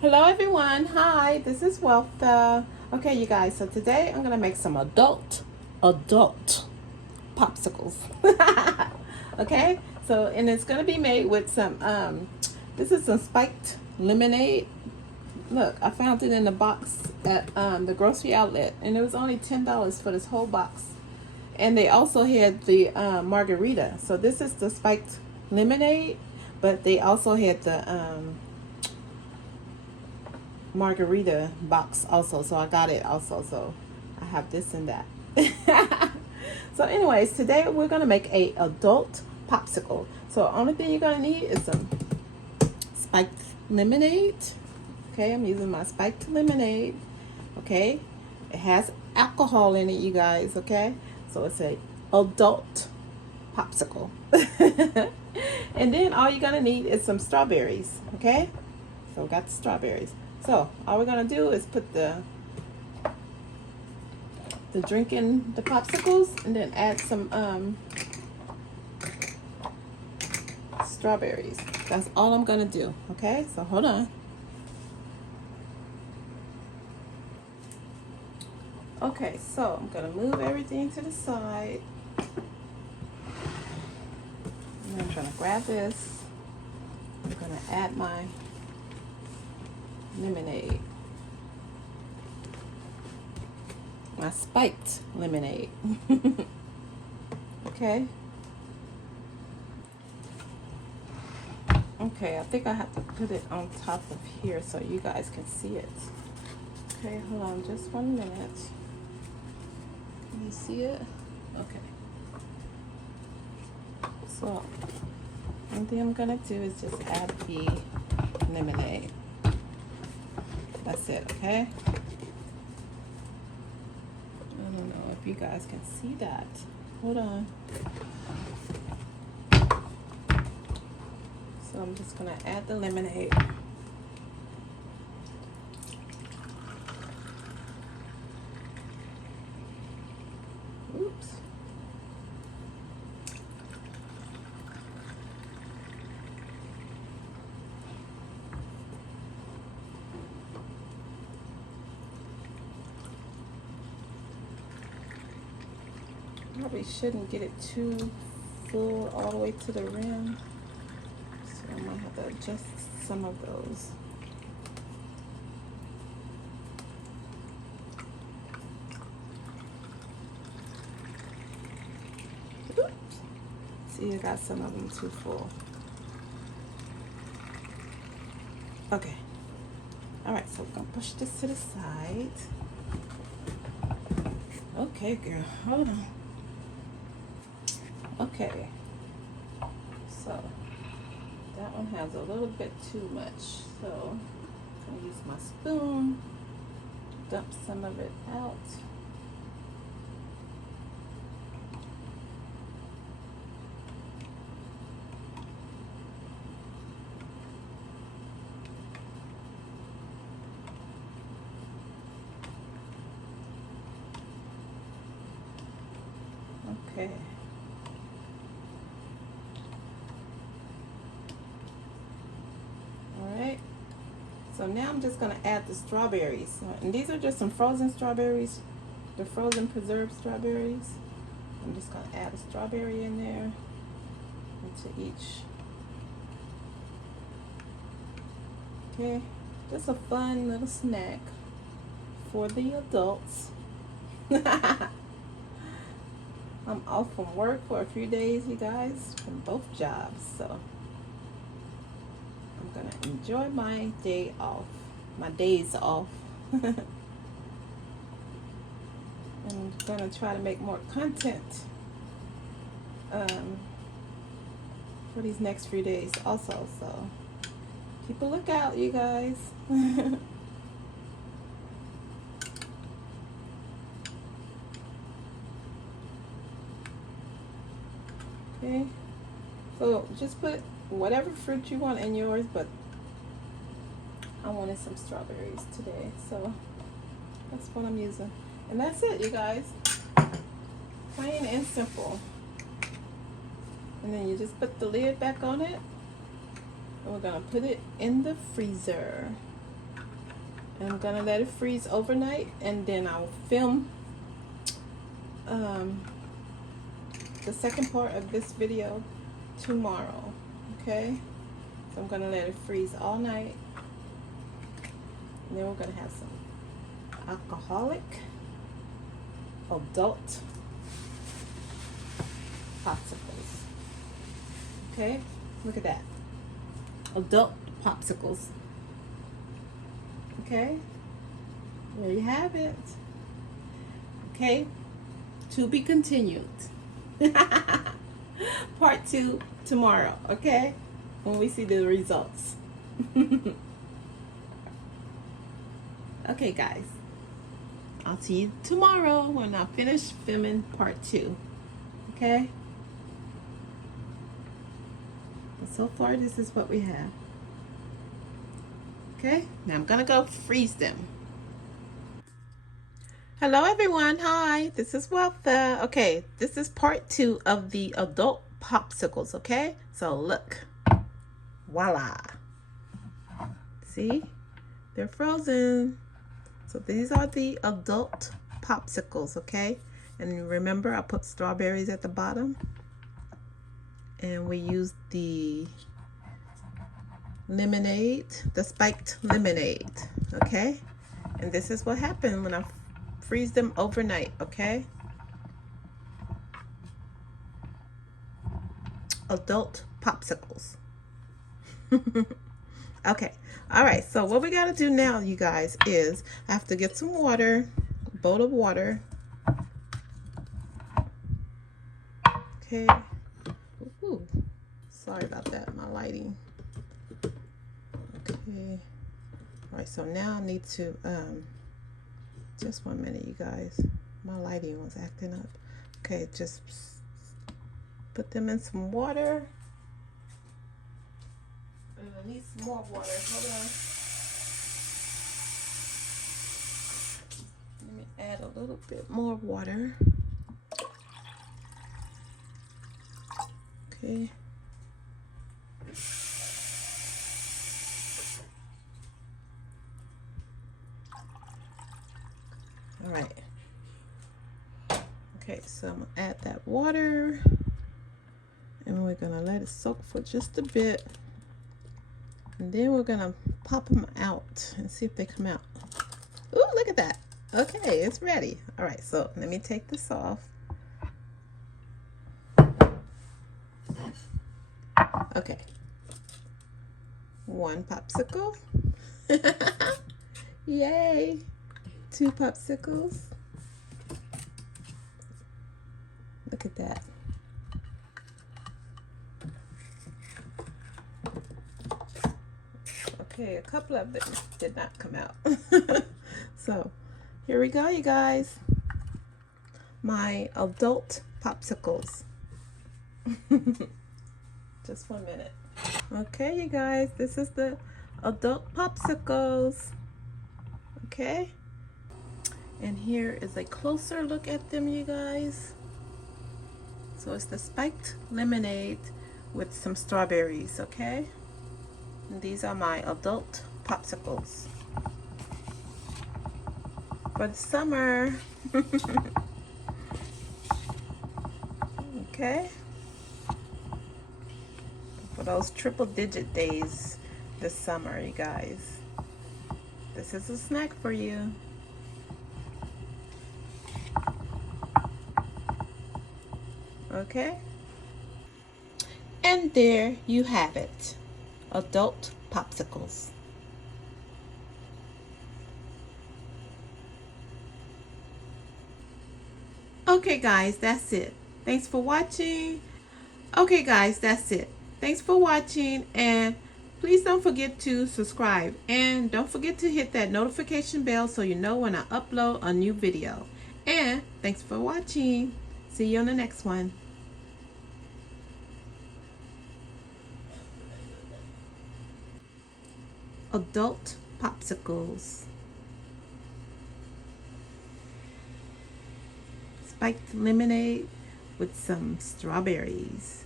Hello everyone, hi, this is Weltha. Okay, you guys, so today I'm gonna make some adult popsicles. Okay, so and it's gonna be made with some this is some spiked lemonade. Look, I found it in the box at the grocery outlet, and it was only $10 for this whole box. And they also had the margarita. So this is the spiked lemonade, but they also had the margarita box also, so I got it also, so I have this and that. So anyways, today we're gonna make a adult popsicle. So only thing you're gonna need is some spiked lemonade. Okay, I'm using my spiked lemonade. Okay, it has alcohol in it, you guys. Okay, so it's a adult popsicle. And then all you're gonna need is some strawberries. Okay, so we got the strawberries. So all we're gonna do is put the drink in the popsicles, and then add some strawberries. That's all I'm gonna do. Okay, so hold on. Okay, so I'm gonna move everything to the side. And I'm trying to grab this. I'm gonna add my lemonade. My spiked lemonade. Okay. Okay, I think I have to put it on top of here so you guys can see it. Okay, hold on just 1 minute. Can you see it? Okay. So, one thing I'm gonna do is just add the lemonade. That's it, okay? I don't know if you guys can see that. Hold on. So I'm just gonna add the lemonade. Oops. Probably shouldn't get it too full all the way to the rim. So I might have to adjust some of those. Oops. See, I got some of them too full. Okay. All right, so we're gonna push this to the side. Okay, girl, hold on. Okay, so that one has a little bit too much, so I'm gonna use my spoon, dump some of it out. Okay. So now I'm just going to add the strawberries. And these are just some frozen strawberries, the frozen preserved strawberries. I'm just going to add a strawberry in there into each. Okay, just a fun little snack for the adults. I'm off from work for a few days, you guys, from both jobs, so I'm gonna enjoy my day off, my days off. And I'm gonna try to make more content for these next few days also, so keep a lookout, you guys. Okay, so just put whatever fruit you want in yours, but I wanted some strawberries today, so that's what I'm using. And that's it, you guys. Plain and simple. And then you just put the lid back on it, and we're gonna put it in the freezer. And I'm gonna let it freeze overnight, and then I'll film the second part of this video tomorrow. Okay, so I'm gonna let it freeze all night, and then we're gonna have some alcoholic adult popsicles. Okay, look at that, adult popsicles. Okay, there you have it. Okay, to be continued. Part 2 tomorrow, okay, when we see the results. Okay guys, I'll see you tomorrow when I finish filming part 2. Okay, and so far this is what we have. Okay, now I'm gonna go freeze them. Hello everyone, hi, this is Weltha. Okay, this is part 2 of the adult popsicles, okay? So look, voila. See, they're frozen. So these are the adult popsicles, okay? And remember, I put strawberries at the bottom. And we used the lemonade, the spiked lemonade, okay? And this is what happened when I freeze them overnight, okay? Adult popsicles. Okay, all right, so what we gotta do now, you guys, is I have to get some water, a bowl of water. Okay. Ooh, sorry about that, my lighting. Okay. All right, so now I need to just 1 minute, you guys. My lighting was acting up. Okay, just put them in some water. And I need some more water. Hold on. Let me add a little bit more water. Okay. All right. Okay, so I'm gonna add that water, and we're gonna let it soak for just a bit, and then we're gonna pop them out and see if they come out. Ooh, look at that. Okay, it's ready. All right, so let me take this off. Okay, 1 popsicle. Yay! 2 popsicles. Look at that. Okay, a couple of them did not come out. So here we go, you guys. My adult popsicles. Just 1 minute. Okay, you guys, this is the adult popsicles. Okay. And here is a closer look at them, you guys. So it's the spiked lemonade with some strawberries, okay? And these are my adult popsicles for the summer. Okay? For those triple-digit days this summer, you guys. This is a snack for you. Okay, and there you have it, adult popsicles. Okay guys, that's it. Thanks for watching. Okay guys, that's it. Thanks for watching, and please don't forget to subscribe, and don't forget to hit that notification bell so you know when I upload a new video. And thanks for watching. See you on the next one. Adult popsicles. Spiked lemonade with some strawberries.